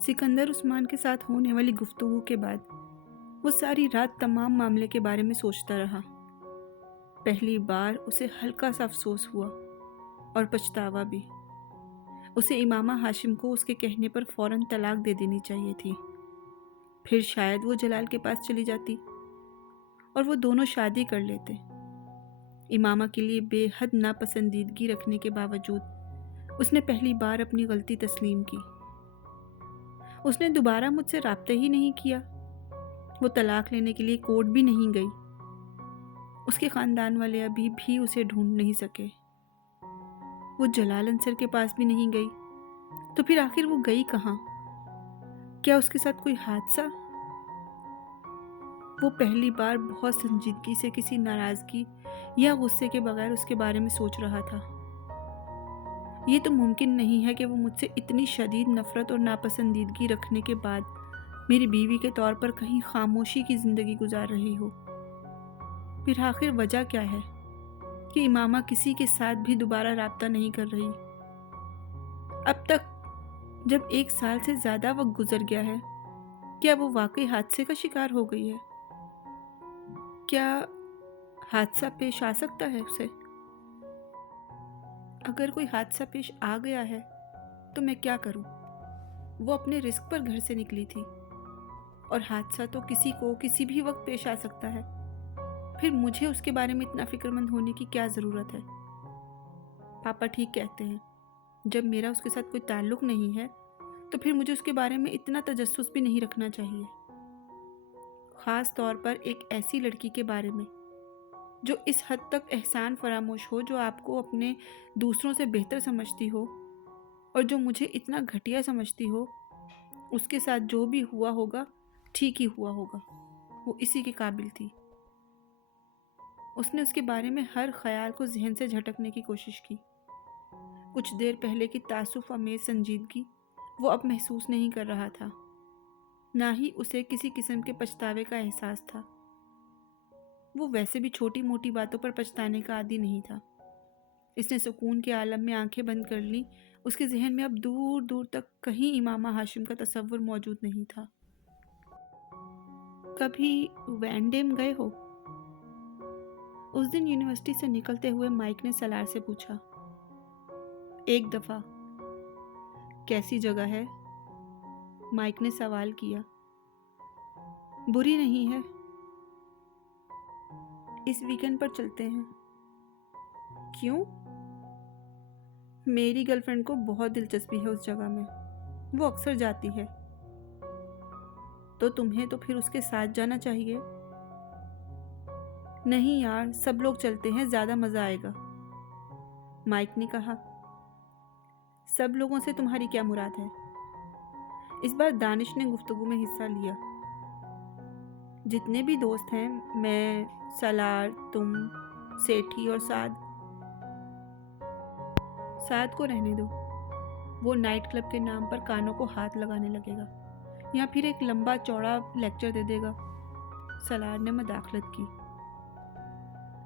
सिकंदर उस्मान के साथ होने वाली गुफ्तगू के बाद वो सारी रात तमाम मामले के बारे में सोचता रहा। पहली बार उसे हल्का सा अफसोस हुआ और पछतावा भी। उसे इमामा हाशिम को उसके कहने पर फ़ौरन तलाक दे देनी चाहिए थी। फिर शायद वो जलाल के पास चली जाती और वो दोनों शादी कर लेते। इमामा के लिए बेहद नापसंदीदगी रखने के बावजूद उसने पहली बार अपनी गलती तस्लीम की। उसने दोबारा मुझसे राब्ता ही नहीं किया। वो तलाक लेने के लिए कोर्ट भी नहीं गई। उसके ख़ानदान वाले अभी भी उसे ढूंढ नहीं सके। वो जलाल अंसर के पास भी नहीं गई। तो फिर आखिर वो गई कहाँ? क्या उसके साथ कोई हादसा? वो पहली बार बहुत संजीदगी से किसी नाराज़गी या गुस्से के बगैर उसके बारे में सोच रहा था। ये तो मुमकिन नहीं है कि वो मुझसे इतनी शदीद नफ़रत और नापसंदीदगी रखने के बाद मेरी बीवी के तौर पर कहीं खामोशी की ज़िंदगी गुजार रही हो। फिर आखिर वजह क्या है कि इमामा किसी के साथ भी दोबारा राब्ता नहीं कर रही? अब तक जब 1 साल से ज़्यादा वक्त गुजर गया है, क्या वो वाकई हादसे का शिकार हो गई है? क्या हादसा पेश आ सकता है उसे? अगर कोई हादसा पेश आ गया है तो मैं क्या करूं? वो अपने रिस्क पर घर से निकली थी और हादसा तो किसी को किसी भी वक्त पेश आ सकता है। फिर मुझे उसके बारे में इतना फिक्रमंद होने की क्या ज़रूरत है? पापा ठीक कहते हैं, जब मेरा उसके साथ कोई ताल्लुक़ नहीं है तो फिर मुझे उसके बारे में इतना तजस्सुस भी नहीं रखना चाहिए, ख़ास तौर पर एक ऐसी लड़की के बारे में जो इस हद तक एहसान फरामोश हो, जो आपको अपने दूसरों से बेहतर समझती हो और जो मुझे इतना घटिया समझती हो। उसके साथ जो भी हुआ होगा ठीक ही हुआ होगा। वो इसी के काबिल थी। उसने उसके बारे में हर ख्याल को जहन से झटकने की कोशिश की। कुछ देर पहले की तासुफ अमेज संजीदगी वो अब महसूस नहीं कर रहा था। ना ही उसे किसी किस्म के पछतावे का एहसास था। वो वैसे भी छोटी मोटी बातों पर पछताने का आदी नहीं था। इसने सुकून के आलम में आंखें बंद कर ली। उसके जहन में अब दूर दूर तक कहीं इमामा हाशिम का तस्वुर मौजूद नहीं था। कभी वैनडेम गए हो? उस दिन यूनिवर्सिटी से निकलते हुए माइक ने सलार से पूछा। एक दफ़ा। कैसी जगह है? माइक ने सवाल किया। बुरी नहीं है। इस वीकेंड पर चलते हैं। क्यों? मेरी गर्लफ्रेंड को बहुत दिलचस्पी है उस जगह में। वो अक्सर जाती है। तो तुम्हें तो फिर उसके साथ जाना चाहिए। नहीं यार, सब लोग चलते हैं, ज़्यादा मज़ा आएगा, माइक ने कहा। सब लोगों से तुम्हारी क्या मुराद है? इस बार दानिश ने गुफ्तगू में हिस्सा लिया। जितने भी दोस्त हैं, मैं, सलार, तुम, सेठी और साद को रहने दो। वो नाइट क्लब के नाम पर कानों को हाथ लगाने लगेगा या फिर एक लंबा चौड़ा लेक्चर दे देगा। सलार ने मदाखलत की।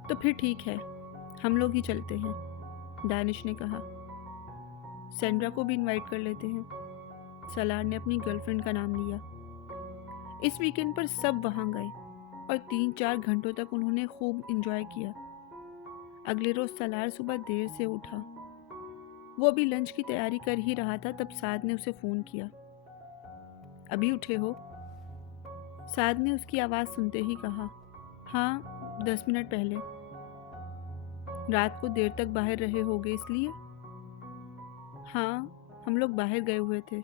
तो फिर ठीक है, हम लोग ही चलते हैं, दानिश ने कहा। सेंड्रा को भी इनवाइट कर लेते हैं। सलार ने अपनी गर्लफ्रेंड का नाम लिया। इस वीकेंड पर सब वहाँ गए और 3-4 घंटों तक उन्होंने खूब इंजॉय किया। अगले रोज़ सलार सुबह देर से उठा। वो अभी लंच की तैयारी कर ही रहा था, तब साद ने उसे फ़ोन किया। अभी उठे हो? साद ने उसकी आवाज़ सुनते ही कहा। हाँ, 10 मिनट पहले। रात को देर तक बाहर रहे होगे इसलिए? हाँ, हम लोग बाहर गए हुए थे।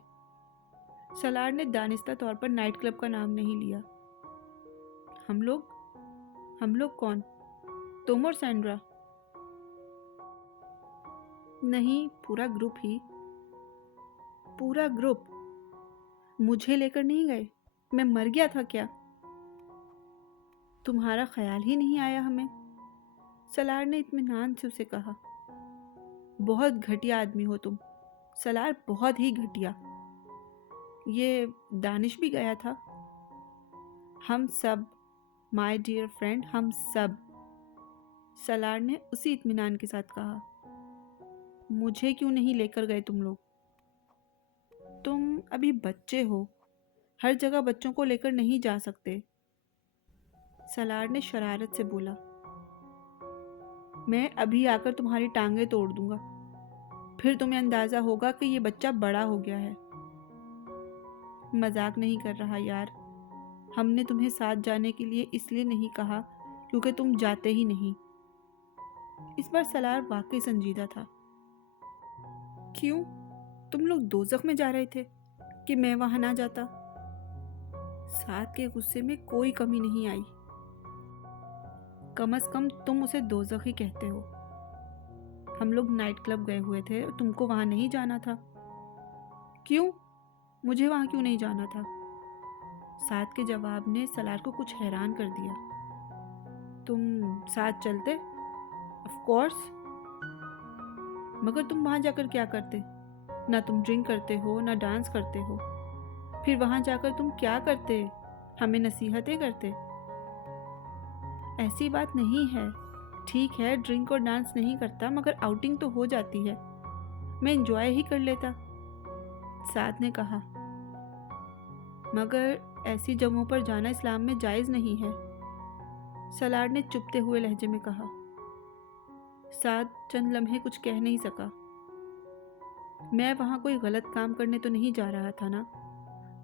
सलार ने दानिस्ता तौर पर नाइट क्लब का नाम नहीं लिया। हम लोग? हम लोग कौन? तुम और सैंड्रा? नहीं, पूरा ग्रुप ही। पूरा ग्रुप? मुझे लेकर नहीं गए? मैं मर गया था क्या? तुम्हारा ख्याल ही नहीं आया हमें, सलार ने इत्मीनान से उसे कहा। बहुत घटिया आदमी हो तुम, सलार, बहुत ही घटिया। ये दानिश भी गया था? हम सब, माय डियर फ्रेंड, हम सब, सलार ने उसी इत्मीनान के साथ कहा। मुझे क्यों नहीं लेकर गए तुम लोग? तुम अभी बच्चे हो, हर जगह बच्चों को लेकर नहीं जा सकते। सलार ने शरारत से बोला, मैं अभी आकर तुम्हारी टांगें तोड़ दूंगा, फिर तुम्हें अंदाजा होगा कि ये बच्चा बड़ा हो गया है। मजाक नहीं कर रहा यार, हमने तुम्हें साथ जाने के लिए इसलिए नहीं कहा क्योंकि तुम जाते ही नहीं। इस बार सलार वाकई संजीदा था। क्यों, तुम लोग दोज़ख में जा रहे थे कि मैं वहां ना जाता? साद के गुस्से में कोई कमी नहीं आई। कम से कम तुम उसे दोज़ख ही कहते हो। हम लोग नाइट क्लब गए हुए थे, तुमको वहां नहीं जाना था। क्यों, मुझे वहां क्यों नहीं जाना था? साद के जवाब ने सलार को कुछ हैरान कर दिया। तुम साथ चलते? ऑफ कोर्स, मगर तुम वहां जाकर क्या करते? ना तुम ड्रिंक करते हो, ना डांस करते हो। फिर वहां जाकर तुम क्या करते? हमें नसीहतें करते? ऐसी बात नहीं है। ठीक है, ड्रिंक और डांस नहीं करता, मगर आउटिंग तो हो जाती है। मैं एंजॉय ही कर लेता, साद ने कहा। मगर ऐसी जगहों पर जाना इस्लाम में जायज़ नहीं है, सलार ने चुपते हुए लहजे में कहा। साद चंद लम्हे कुछ कह नहीं सका। मैं वहां कोई गलत काम करने तो नहीं जा रहा था ना,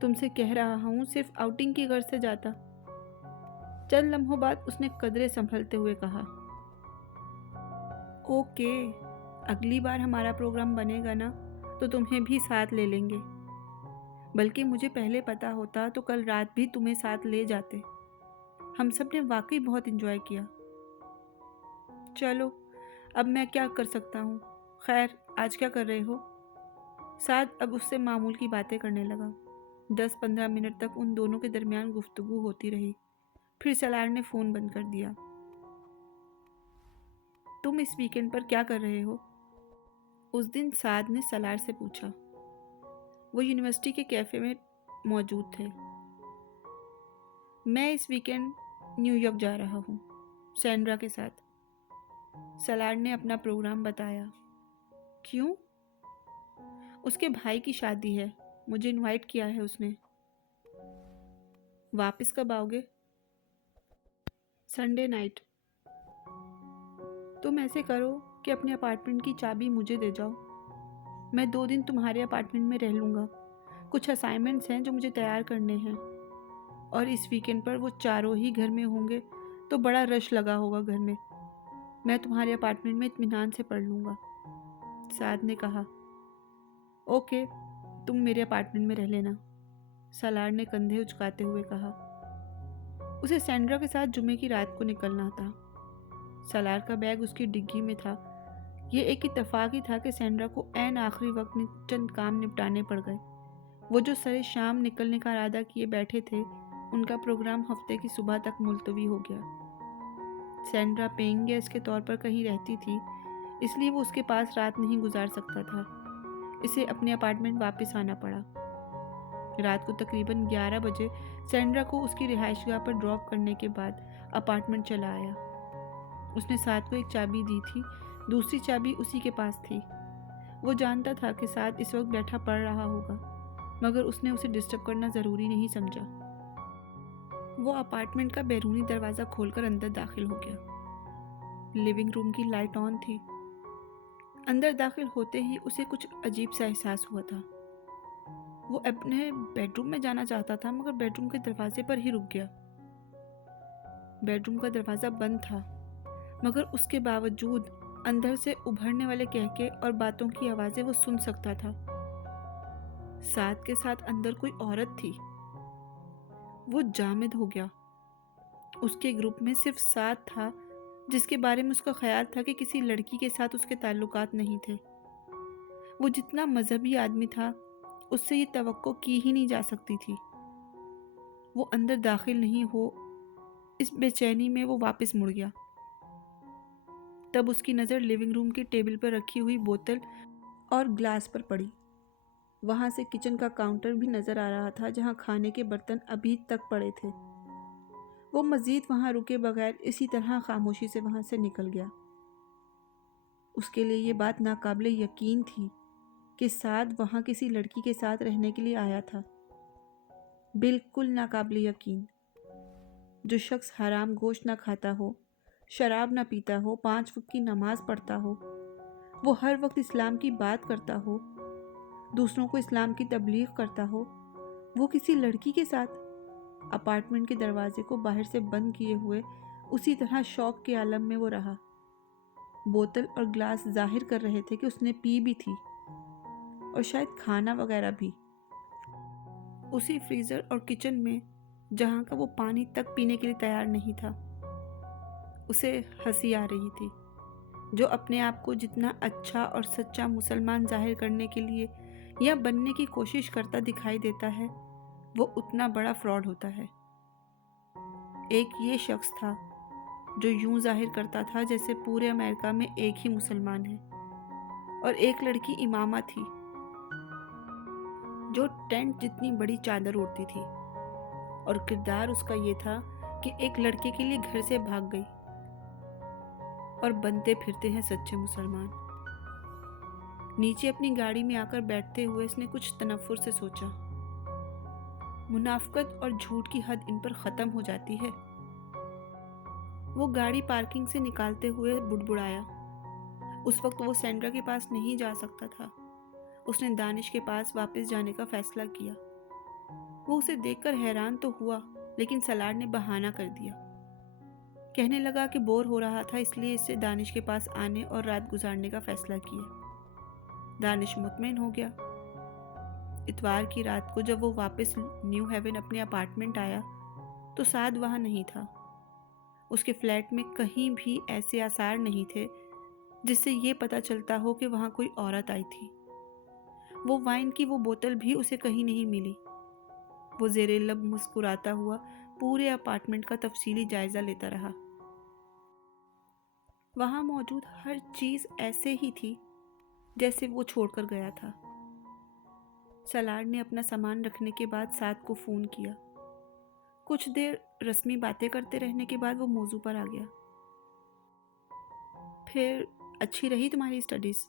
तुमसे कह रहा हूं सिर्फ आउटिंग की गर्ज से जाता। चंद लम्हों बाद उसने कदरे संभलते हुए कहा, ओके, अगली बार हमारा प्रोग्राम बनेगा ना तो तुम्हें भी साथ ले लेंगे। बल्कि मुझे पहले पता होता तो कल रात भी तुम्हें साथ ले जाते। हम सब ने वाकई बहुत एंजॉय किया। चलो, अब मैं क्या कर सकता हूँ। खैर, आज क्या कर रहे हो? साद अब उससे मामूल की बातें करने लगा। 10-15 मिनट तक उन दोनों के दरमियान गुफ्तगू होती रही। फिर सलार ने फ़ोन बंद कर दिया। तुम इस वीकेंड पर क्या कर रहे हो? उस दिन साद ने सलार से पूछा। वो यूनिवर्सिटी के कैफ़े में मौजूद थे। मैं इस वीकेंड न्यूयॉर्क जा रहा हूँ, सैंड्रा के साथ, सलार ने अपना प्रोग्राम बताया। क्यों? उसके भाई की शादी है, मुझे इनवाइट किया है उसने। वापस कब आओगे? Sunday night. तुम ऐसे करो कि अपने अपार्टमेंट की चाबी मुझे दे जाओ, मैं 2 दिन तुम्हारे अपार्टमेंट में रह लूँगा। कुछ असाइनमेंट्स हैं जो मुझे तैयार करने हैं, और इस वीकेंड पर वो चारों ही घर में होंगे तो बड़ा रश लगा होगा घर में। मैं तुम्हारे अपार्टमेंट में इत्मीनान से पढ़ लूँगा, साद ने कहा। ओके, तुम मेरे अपार्टमेंट में रह लेना, सलार ने कंधे उचकाते हुए कहा। उसे सैंड्रा के साथ जुमे की रात को निकलना था। सलार का बैग उसकी डिग्गी में था। ये एक इत्तेफाक ही था कि सैंड्रा को ऐन आखिरी वक्त में चंद काम निपटाने पड़ गए। वो जो सरे शाम निकलने का इरादा किए बैठे थे, उनका प्रोग्राम हफ्ते की सुबह तक मुलतवी हो गया। सैंड्रा पेइंग गेस्ट के तौर पर कहीं रहती थी, इसलिए वो उसके पास रात नहीं गुजार सकता था। इसे अपने अपार्टमेंट वापस आना पड़ा। रात को तकरीबन 11 बजे सैंड्रा को उसकी रिहाइशगाह पर ड्रॉप करने के बाद अपार्टमेंट चला आया। उसने साद को एक चाबी दी थी, दूसरी चाबी उसी के पास थी। वो जानता था कि साद इस वक्त बैठा पढ़ रहा होगा, मगर उसने उसे डिस्टर्ब करना ज़रूरी नहीं समझा। वो अपार्टमेंट का बैरूनी दरवाज़ा खोलकर अंदर दाखिल हो गया। लिविंग रूम की लाइट ऑन थी। अंदर दाखिल होते ही उसे कुछ अजीब सा एहसास हुआ था। वो अपने बेडरूम में जाना चाहता था, मगर बेडरूम के दरवाजे पर ही रुक गया। बेडरूम का दरवाज़ा बंद था, मगर उसके बावजूद अंदर से उभरने वाले कहके और बातों की आवाज़ें वो सुन सकता था। साद के साथ अंदर कोई औरत थी। वो जामिद हो गया। उसके ग्रुप में सिर्फ साद था, जिसके बारे में उसका ख्याल था कि किसी लड़की के साथ उसके ताल्लुकात नहीं थे। वो जितना मजहबी आदमी था, उससे ये तवक्को की ही नहीं जा सकती थी। वो अंदर दाखिल नहीं हो, इस बेचैनी में वो वापस मुड़ गया। तब उसकी नज़र लिविंग रूम की टेबल पर रखी हुई बोतल और ग्लास पर पड़ी। वहाँ से किचन का काउंटर भी नज़र आ रहा था, जहाँ खाने के बर्तन अभी तक पड़े थे। वो मज़ीद वहाँ रुके बगैर इसी तरह खामोशी से वहाँ से निकल गया। उसके लिए ये बात नाकाबिले यकीन थी कि साद वहाँ किसी लड़की के साथ रहने के लिए आया था। बिल्कुल नाकाबिल यकीन। जो शख्स हराम गोश्त ना खाता हो, शराब ना पीता हो, 5 वक्त की नमाज पढ़ता हो, वो हर वक्त इस्लाम की बात करता हो, दूसरों को इस्लाम की तबलीग करता हो, वो किसी लड़की के साथ अपार्टमेंट के दरवाजे को बाहर से बंद किए हुए उसी तरह शौक के आलम में वो रहा। बोतल और ग्लास जाहिर कर रहे थे कि उसने पी भी थी और शायद खाना वगैरह भी। उसी फ्रीज़र और किचन में जहाँ का वो पानी तक पीने के लिए तैयार नहीं था। उसे हंसी आ रही थी। जो अपने आप को जितना अच्छा और सच्चा मुसलमान जाहिर करने के लिए या बनने की कोशिश करता दिखाई देता है, वो उतना बड़ा फ्रॉड होता है। एक ये शख्स था जो यूं जाहिर करता था जैसे पूरे अमेरिका में एक ही मुसलमान है, और एक लड़की इमामा थी जो टेंट जितनी बड़ी चादर ओढ़ती थी, और किरदार उसका ये था कि एक लड़के के लिए घर से भाग गई और बनते फिरते हैं सच्चे मुसलमान। नीचे अपनी गाड़ी में आकर बैठते हुए इसने कुछ तनफ्फुर से सोचा, मुनाफकत और झूठ की हद इन पर ख़त्म हो जाती है। वो गाड़ी पार्किंग से निकालते हुए बुड़बुड़ाया। उस वक्त वो सैंड्रा के पास नहीं जा सकता था। उसने दानिश के पास वापस जाने का फैसला किया। वो उसे देखकर हैरान तो हुआ, लेकिन सलार ने बहाना कर दिया। कहने लगा कि बोर हो रहा था, इसलिए इससे दानिश के पास आने और रात गुजारने का फैसला किया। दानिश मुतमईन हो गया। इतवार की रात को जब वो वापस न्यू हेवन अपने अपार्टमेंट आया तो साद वहाँ नहीं था। उसके फ्लैट में कहीं भी ऐसे आसार नहीं थे जिससे ये पता चलता हो कि वहाँ कोई औरत आई थी। वो वाइन की वो बोतल भी उसे कहीं नहीं मिली। वो ज़ेरे लब मुस्कुराता हुआ पूरे अपार्टमेंट का तफसीली जायजा लेता रहा। वहाँ मौजूद हर चीज़ ऐसे ही थी जैसे वो छोड़कर गया था। सलार ने अपना सामान रखने के बाद साद को फ़ोन किया। कुछ देर रस्मी बातें करते रहने के बाद वो मौजू पर आ गया। फिर अच्छी रही तुम्हारी स्टडीज़?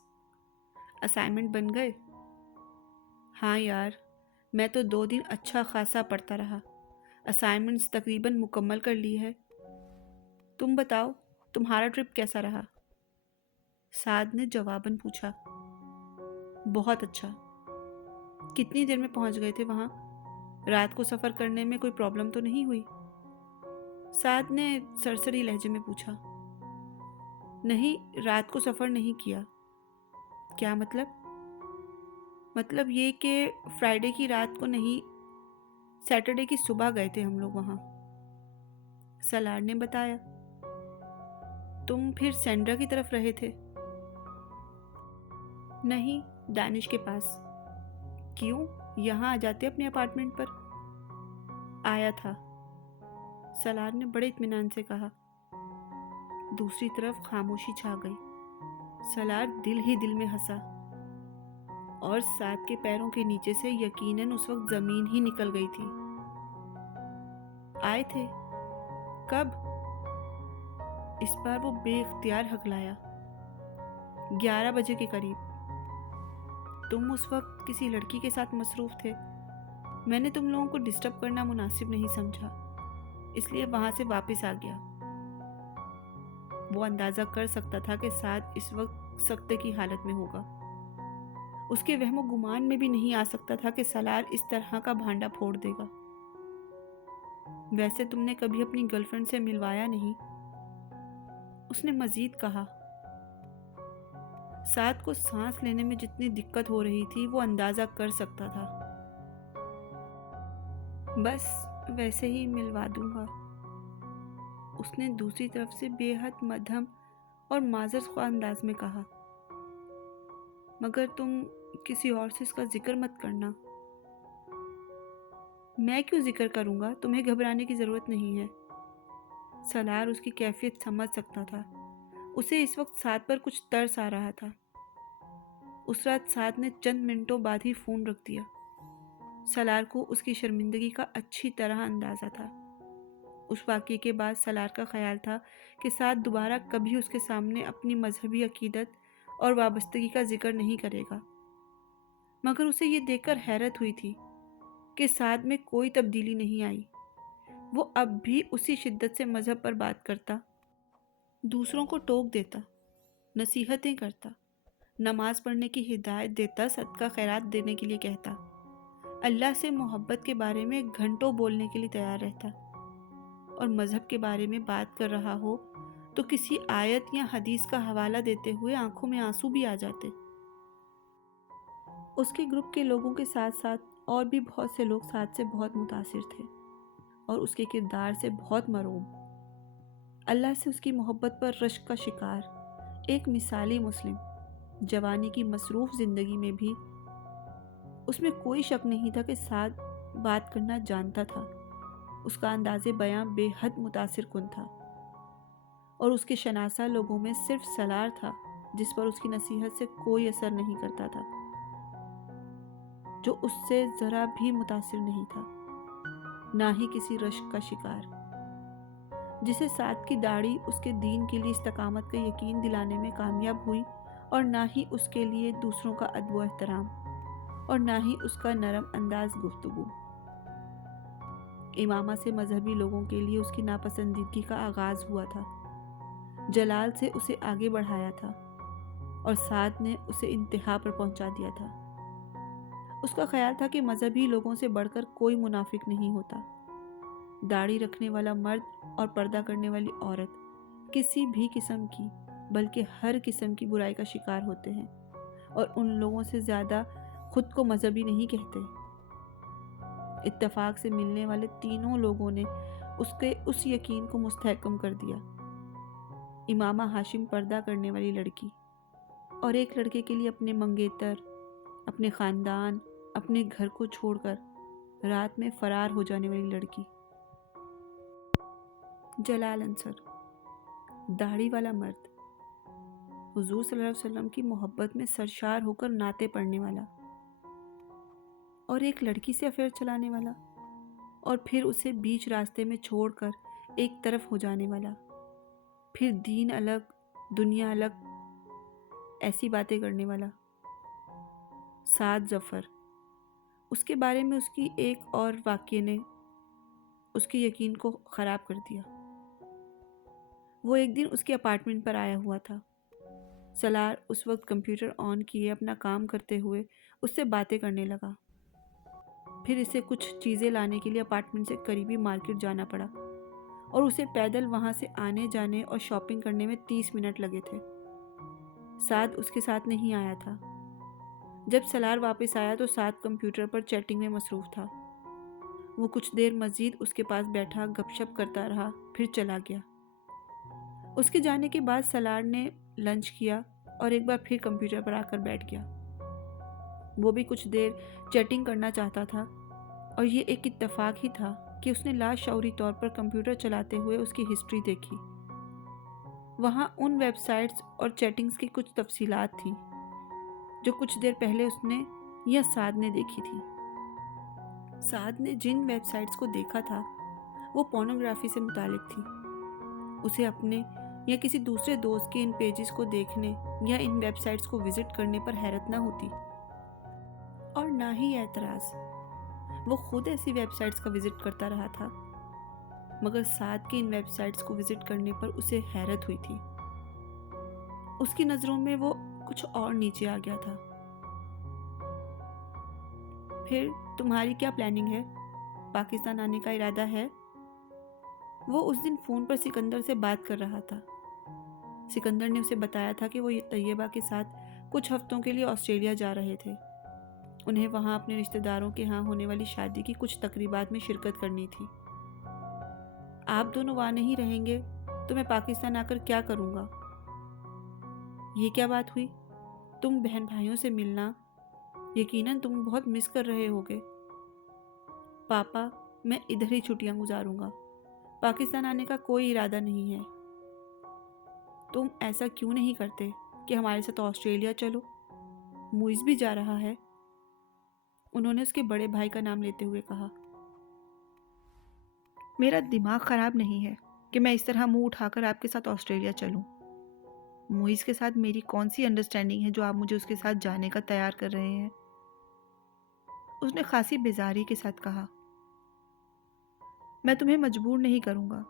असाइनमेंट बन गए? हाँ यार, मैं तो 2 दिन अच्छा खासा पढ़ता रहा। असाइनमेंट्स तकरीबन मुकम्मल कर ली है। तुम बताओ, तुम्हारा ट्रिप कैसा रहा? साद ने जवाबन पूछा। बहुत अच्छा। कितनी देर में पहुंच गए थे वहाँ? रात को सफ़र करने में कोई प्रॉब्लम तो नहीं हुई? साद ने सरसरी लहजे में पूछा। नहीं, रात को सफ़र नहीं किया। क्या मतलब? मतलब ये कि फ्राइडे की रात को नहीं, सैटरडे की सुबह गए थे हम लोग वहाँ। सलार ने बताया। तुम फिर सेंड्रा की तरफ रहे थे? नहीं, दानिश के पास। क्यों? यहाँ आ जाते अपने अपार्टमेंट पर। आया था, सलार ने बड़े इत्मीनान से कहा। दूसरी तरफ खामोशी छा गई। सलार दिल ही दिल में हंसा, और साद के पैरों के नीचे से यकीनन उस वक्त जमीन ही निकल गई थी। आए थे? कब? इस बार वो बेइख्तियार हकलाया। 11 बजे के करीब। तुम उस वक्त किसी लड़की के साथ मसरूफ थे। मैंने तुम लोगों को डिस्टर्ब करना मुनासिब नहीं समझा, इसलिए वहां से वापस आ गया। वो अंदाजा कर सकता था कि साद इस वक्त सख्ते की हालत में होगा। उसके वहमो गुमान में भी नहीं आ सकता था कि सलार इस तरह का भांडा फोड़ देगा। वैसे तुमने कभी अपनी गर्लफ्रेंड से मिलवाया नहीं? उसने मजीद कहा। साद को सांस लेने में जितनी दिक्कत हो रही थी वो अंदाजा कर सकता था। बस वैसे ही मिलवा दूंगा, उसने दूसरी तरफ से बेहद मध्यम और माज़र ख्वाह अंदाज में कहा। मगर तुम किसी और से इसका जिक्र मत करना। मैं क्यों जिक्र करूंगा? तुम्हें घबराने की ज़रूरत नहीं है। सलार उसकी कैफियत समझ सकता था। उसे इस वक्त साद पर कुछ तरस आ रहा था। उस रात साद ने चंद मिनटों बाद ही फ़ोन रख दिया। सलार को उसकी शर्मिंदगी का अच्छी तरह अंदाज़ा था। उस वाक़ये के बाद सलार का ख्याल था कि साद दोबारा कभी उसके सामने अपनी मजहबी अकीदत और वाबस्तगी का जिक्र नहीं करेगा। मगर उसे ये देखकर हैरत हुई थी कि साद में कोई तब्दीली नहीं आई। वो अब भी उसी शिद्दत से मज़हब पर बात करता, दूसरों को टोक देता, नसीहतें करता, नमाज पढ़ने की हिदायत देता, सदका खैरात देने के लिए कहता, अल्लाह से मोहब्बत के बारे में घंटों बोलने के लिए तैयार रहता। और मज़हब के बारे में बात कर रहा हो तो किसी आयत या हदीस का हवाला देते हुए आंखों में आंसू भी आ जाते। उसके ग्रुप के लोगों के साथ साथ और भी बहुत से लोग साद से बहुत मुतासिर थे और उसके किरदार से बहुत मरूम। अल्लाह से उसकी मोहब्बत पर रश्क का शिकार, एक मिसाली मुस्लिम, जवानी की मसरूफ़ ज़िंदगी में भी उसमें कोई शक नहीं था कि साद बात करना जानता था। उसका अंदाज़े बयां बेहद मुतासिर कुन था और उसके शनासा लोगों में सिर्फ सलार था जिस पर उसकी नसीहत से कोई असर नहीं करता था, जो उससे ज़रा भी मुतासिर नहीं था, ना ही किसी रश्क का शिकार, जिसे साद की दाढ़ी उसके दीन के लिए इस्तकामत का यकीन दिलाने में कामयाब हुई, और ना ही उसके लिए दूसरों का अदब व एहतराम, और ना ही उसका नरम अंदाज गुफ्तगू। इमामा से मजहबी लोगों के लिए उसकी नापसंदीदगी का आगाज़ हुआ था। जलाल से उसे आगे बढ़ाया था और साद ने उसे इंतहा पर पहुंचा दिया था। उसका ख्याल था कि मजहबी लोगों से बढ़कर कोई मुनाफिक नहीं होता। दाढ़ी रखने वाला मर्द और पर्दा करने वाली औरत किसी भी किस्म की, बल्कि हर किस्म की बुराई का शिकार होते हैं और उन लोगों से ज़्यादा खुद को मजहबी नहीं कहते। इत्तफाक से मिलने वाले तीनों लोगों ने उसके उस यकीन को मुस्तहकम कर दिया। इमामा हाशिम पर्दा करने वाली लड़की और एक लड़के के लिए अपने मंगेतर, अपने ख़ानदान, अपने घर को छोड़कर रात में फ़रार हो जाने वाली लड़की। जलाल अंसर, दाढ़ी वाला मर्द, हुजूर सल्लल्लाहु अलैहि वसल्लम की मोहब्बत में सरशार होकर नाते पढ़ने वाला और एक लड़की से अफेयर चलाने वाला और फिर उसे बीच रास्ते में छोड़कर एक तरफ हो जाने वाला, फिर दीन अलग दुनिया अलग ऐसी बातें करने वाला। साद जफ़र, उसके बारे में उसकी एक और वाक़ये ने उसके यकीन को ख़राब कर दिया। वो एक दिन उसके अपार्टमेंट पर आया हुआ था। सलार उस वक्त कंप्यूटर ऑन किए अपना काम करते हुए उससे बातें करने लगा। फिर इसे कुछ चीज़ें लाने के लिए अपार्टमेंट से करीबी मार्केट जाना पड़ा और उसे पैदल वहाँ से आने जाने और शॉपिंग करने में 30 मिनट लगे थे। साद उसके साथ नहीं आया था। जब सलार वापस आया तो साद कंप्यूटर पर चैटिंग में मसरूफ़ था। वो कुछ देर मज़ीद उसके पास बैठा गपशप करता रहा, फिर चला गया। उसके जाने के बाद सलार ने लंच किया और एक बार फिर कंप्यूटर पर आकर बैठ गया। वो भी कुछ देर चैटिंग करना चाहता था और ये एक इत्तेफाक ही था कि उसने लाशऊरी तौर पर कंप्यूटर चलाते हुए उसकी हिस्ट्री देखी। वहाँ उन वेबसाइट्स और चैटिंग्स की कुछ तफसीलात थी जो कुछ देर पहले उसने या साद ने देखी थी। साद ने जिन वेबसाइट्स को देखा था वो पोर्नोग्राफी से मुतालिक थी। उसे अपने या किसी दूसरे दोस्त के इन पेजेस को देखने या इन वेबसाइट्स को विज़िट करने पर हैरत ना होती और ना ही एतराज़। वो खुद ऐसी वेबसाइट्स का विज़िट करता रहा था, मगर साद के इन वेबसाइट्स को विज़िट करने पर उसे हैरत हुई थी। उसकी नज़रों में वो कुछ और नीचे आ गया था। फिर तुम्हारी क्या प्लानिंग है? पाकिस्तान आने का इरादा है? वो उस दिन फ़ोन पर सिकंदर से बात कर रहा था। सिकंदर ने उसे बताया था कि वो तैयबा के साथ कुछ हफ्तों के लिए ऑस्ट्रेलिया जा रहे थे। उन्हें वहाँ अपने रिश्तेदारों के यहाँ होने वाली शादी की कुछ तकरीबात में शिरकत करनी थी। आप दोनों वहाँ नहीं रहेंगे तो मैं पाकिस्तान आकर क्या करूँगा? ये क्या बात हुई? तुम बहन भाइयों से मिलना यकीनन तुम बहुत मिस कर रहे होगे। पापा, मैं इधर ही छुट्टियाँ गुजारूंगा। पाकिस्तान आने का कोई इरादा नहीं है। तुम ऐसा क्यों नहीं करते कि हमारे साथ ऑस्ट्रेलिया चलो? मुइज़ भी जा रहा है। उन्होंने उसके बड़े भाई का नाम लेते हुए कहा। मेरा दिमाग ख़राब नहीं है कि मैं इस तरह मुंह उठाकर आपके साथ ऑस्ट्रेलिया चलूं। मुइज़ के साथ मेरी कौन सी अंडरस्टैंडिंग है जो आप मुझे उसके साथ जाने का तैयार कर रहे हैं? उसने खासी बेजारी के साथ कहा, मैं तुम्हें मजबूर नहीं करूँगा।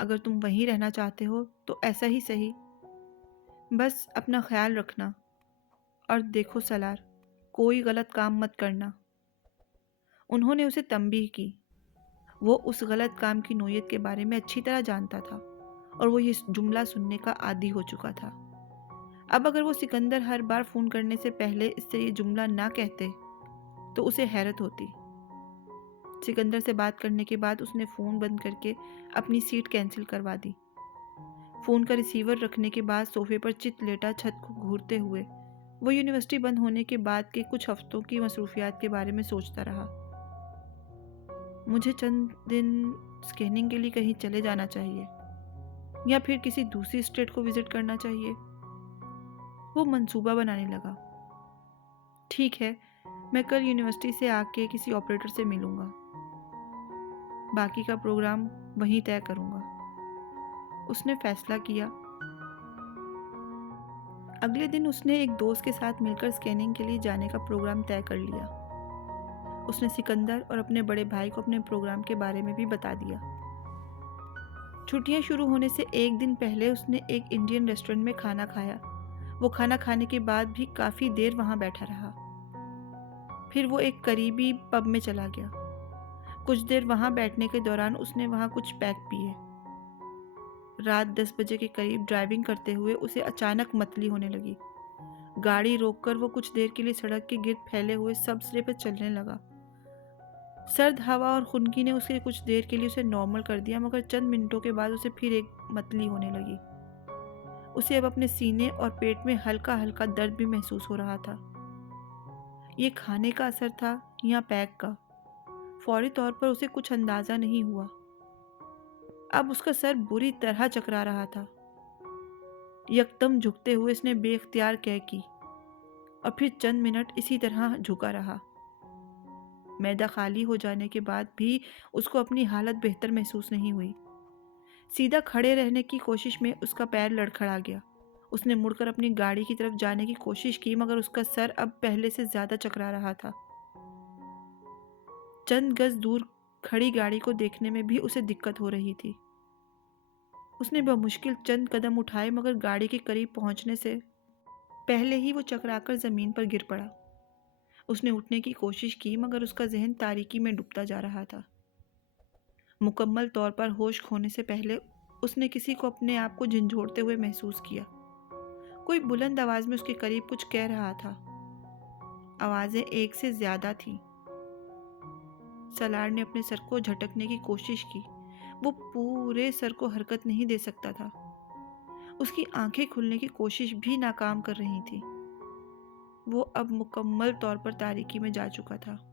अगर तुम वहीं रहना चाहते हो तो ऐसा ही सही। बस अपना ख्याल रखना। और देखो सलार, कोई गलत काम मत करना। उन्होंने उसे तंबीह की। वो उस गलत काम की नोयत के बारे में अच्छी तरह जानता था और वो ये जुमला सुनने का आदी हो चुका था। अब अगर वो सिकंदर हर बार फ़ोन करने से पहले इससे ये जुमला ना कहते तो उसे हैरत होती। सिकंदर से बात करने के बाद उसने फ़ोन बंद करके अपनी सीट कैंसिल करवा दी। फ़ोन का रिसीवर रखने के बाद सोफे पर चित लेटा छत को घूरते हुए वो यूनिवर्सिटी बंद होने के बाद के कुछ हफ्तों की मसरूफियात के बारे में सोचता रहा। मुझे चंद दिन स्कैनिंग के लिए कहीं चले जाना चाहिए या फिर किसी दूसरी स्टेट को विजिट करना चाहिए। वो मंसूबा बनाने लगा। ठीक है, मैं कल यूनिवर्सिटी से आके किसी ऑपरेटर से मिलूंगा। बाकी का प्रोग्राम वहीं तय करूंगा, उसने फैसला किया। अगले दिन उसने एक दोस्त के साथ मिलकर स्कैनिंग के लिए जाने का प्रोग्राम तय कर लिया। उसने सिकंदर और अपने बड़े भाई को अपने प्रोग्राम के बारे में भी बता दिया। छुट्टियां शुरू होने से एक दिन पहले उसने एक इंडियन रेस्टोरेंट में खाना खाया। वो खाना खाने के बाद भी काफ़ी देर वहाँ बैठा रहा। फिर वो एक करीबी पब में चला गया। कुछ देर वहाँ बैठने के दौरान उसने वहाँ कुछ पैक पिए। रात 10 बजे के करीब ड्राइविंग करते हुए उसे अचानक मतली होने लगी। गाड़ी रोककर वो कुछ देर के लिए सड़क के गिर्द फैले हुए सबसरे पर चलने लगा। सर्द हवा और खुनकी ने उसके कुछ देर के लिए उसे नॉर्मल कर दिया, मगर चंद मिनटों के बाद उसे फिर एक मतली होने लगी। उसे अब अपने सीने और पेट में हल्का हल्का दर्द भी महसूस हो रहा था। ये खाने का असर था या पैक का, फौरी तौर पर उसे कुछ अंदाजा नहीं हुआ। अब उसका सर बुरी तरह चकरा रहा था। यकदम झुकते हुए उसने बेख्तियार कह की और फिर चंद मिनट इसी तरह झुका रहा। मैदा खाली हो जाने के बाद भी उसको अपनी हालत बेहतर महसूस नहीं हुई। सीधा खड़े रहने की कोशिश में उसका पैर लड़खड़ा गया। उसने मुड़कर अपनी गाड़ी की तरफ जाने की कोशिश की, मगर उसका सर अब पहले से ज्यादा चकरा रहा था। चंद गज दूर खड़ी गाड़ी को देखने में भी उसे दिक्कत हो रही थी। उसने बमुश्किल चंद कदम उठाए, मगर गाड़ी के करीब पहुंचने से पहले ही वो चकराकर जमीन पर गिर पड़ा। उसने उठने की कोशिश की, मगर उसका जहन तारीकी में डूबता जा रहा था। मुकम्मल तौर पर होश खोने से पहले उसने किसी को अपने आप को झंझोड़ते हुए महसूस किया। कोई बुलंद आवाज में उसके करीब कुछ कह रहा था। आवाजें एक से ज्यादा थीं। सलार ने अपने सर को झटकने की कोशिश की। वो पूरे सर को हरकत नहीं दे सकता था। उसकी आंखें खुलने की कोशिश भी नाकाम कर रही थी। वो अब मुकम्मल तौर पर तारीकी में जा चुका था।